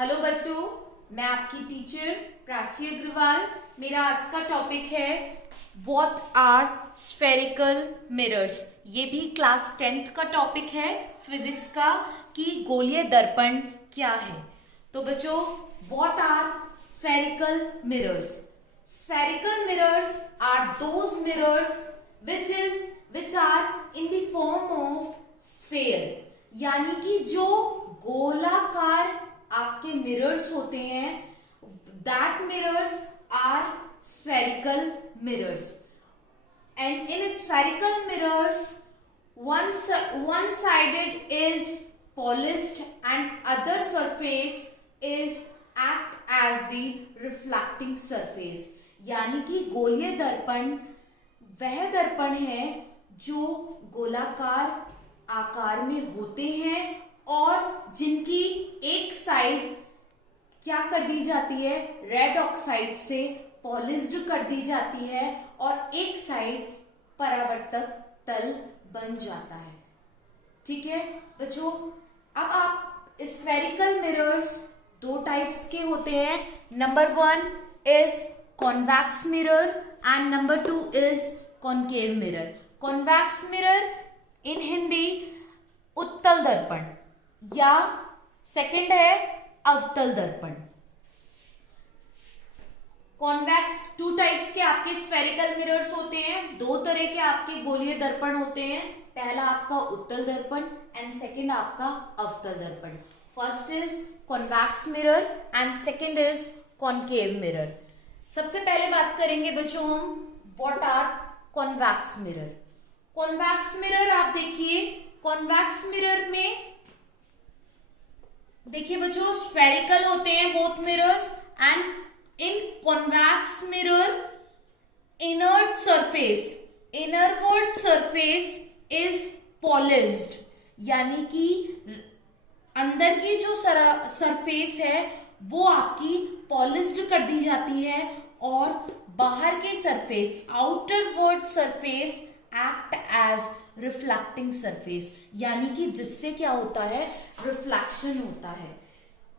Hello बच्चों, मैं आपकी टीचर प्राची अग्रवाल। मेरा आज का टॉपिक है व्हाट आर स्फेरिकल मिरर्स। ये भी क्लास 10th का टॉपिक है फिजिक्स का कि गोलीय दर्पण क्या है। तो बच्चों, what are spherical mirrors? Spherical mirrors are those mirrors which are in the form of sphere, यानी कि जो गोलाकार आपके मिरर्स होते हैं, that mirrors are spherical mirrors. And in spherical mirrors, one sided is polished and other surface is act as the reflecting surface. यानी कि गोलीय दर्पण वह दर्पण है जो गोलाकार आकार में होते हैं और जिनकी एक साइड क्या कर दी जाती है, रेड ऑक्साइड से पॉलिश्ड कर दी जाती है और एक साइड परावर्तक तल बन जाता है। ठीक है बच्चों, अब आप स्फेरिकल मिरर्स दो टाइप्स के होते हैं। Number 1 is convex mirror and number 2 is concave mirror. Convex mirror इन हिंदी उत्तल दर्पण या सेकंड है अवतल दर्पण। कॉन्वेक्स टू टाइप्स के आपके स्फेरिकल मिरर्स होते हैं। दो तरह के आपके गोलीय दर्पण होते हैं। पहला आपका उत्तल दर्पण एंड सेकंड आपका अवतल दर्पण। First is convex mirror and second is concave mirror. सबसे पहले बात करेंगे बच्चों हम what are convex mirror. Convex mirror आप देखिए, कॉन्वेक्स मिरर में देखिए बच्चों स्फेरिकल होते हैं both mirrors and in convex mirror inert surface is polished, यानी कि अंदर की जो सरफेस है वो आपकी पॉलिश्ड कर दी जाती है और बाहर के surface outer word surface act as reflecting surface, यानी कि जिससे क्या होता है, रिफ्लेक्शन होता है।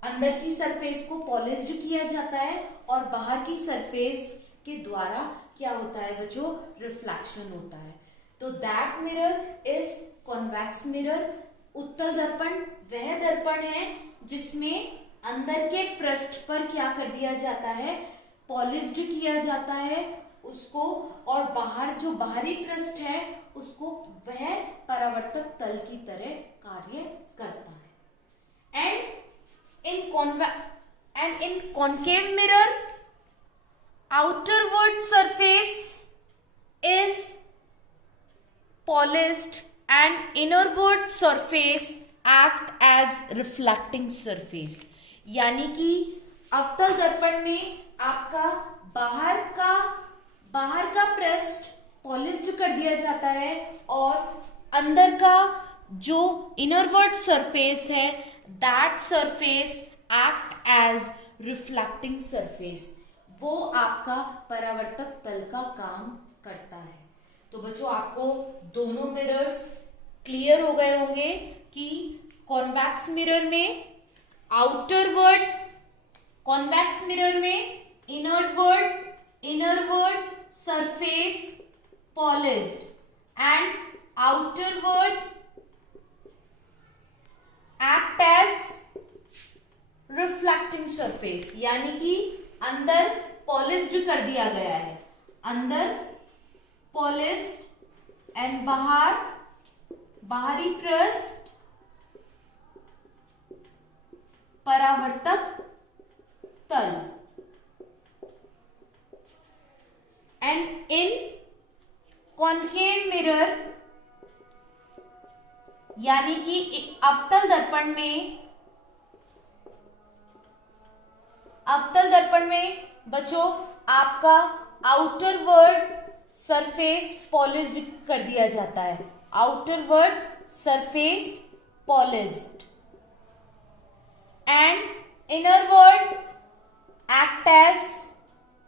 अंदर की सरफेस को पॉलिश्ड किया जाता है और बाहर की सरफेस के द्वारा क्या होता है बच्चों, रिफ्लेक्शन होता है। तो that mirror is convex mirror. उत्तल दर्पण वह दर्पण है जिसमें अंदर के पृष्ठ पर क्या कर दिया जाता है, पॉलिश्ड किया जाता है उसको, और बाहर जो बाहरी पृष्ठ है उसको वह परावर्तक तल की तरह कार्य करता है। And in concave mirror outerward surface is polished and innerward surface act as reflecting surface, यानी कि अवतल दर्पण में आपका बाहर का पृष्ठ पॉलिश्ड कर दिया जाता है और अंदर का जो इनरवर्ड सरफेस है that surface act as reflecting surface, वो आपका परावर्तक तल का काम करता है। तो बच्चों आपको दोनों मिरर्स क्लियर हो गए होंगे कि कॉन्वेक्स मिरर में कॉन्वेक्स मिरर में innerward surface polished and outerward act as reflecting surface, यानी कि अंदर पॉलिश्ड कर दिया गया है, अंदर पॉलिश्ड एंड बाहरी पृष्ठ परावर्तक तल। एंड इन कॉनकेव मिरर, यानी कि अवतल दर्पण में बच्चों आपका आउटर वर्ड सरफेस पॉलिश्ड कर दिया जाता है, outer word surface polished and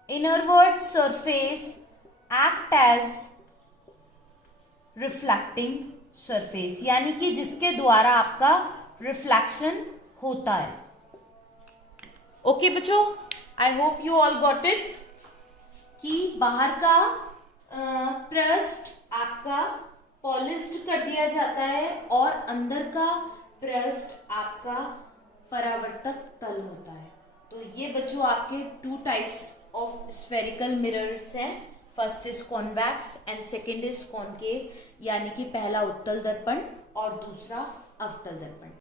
innerward surface act as reflecting surface, यानी कि जिसके द्वारा आपका रिफ्लेक्शन होता है। ओके बच्चों, I hope you all got it कि बाहर का पृष्ठ आपका पॉलिश्ड कर दिया जाता है और अंदर का पृष्ठ आपका परावर्तक तल होता है। तो ये बच्चों आपके two types of spherical mirrors हैं। First is convex and second is concave, यानी कि पहला उत्तल दर्पण और दूसरा अवतल दर्पण।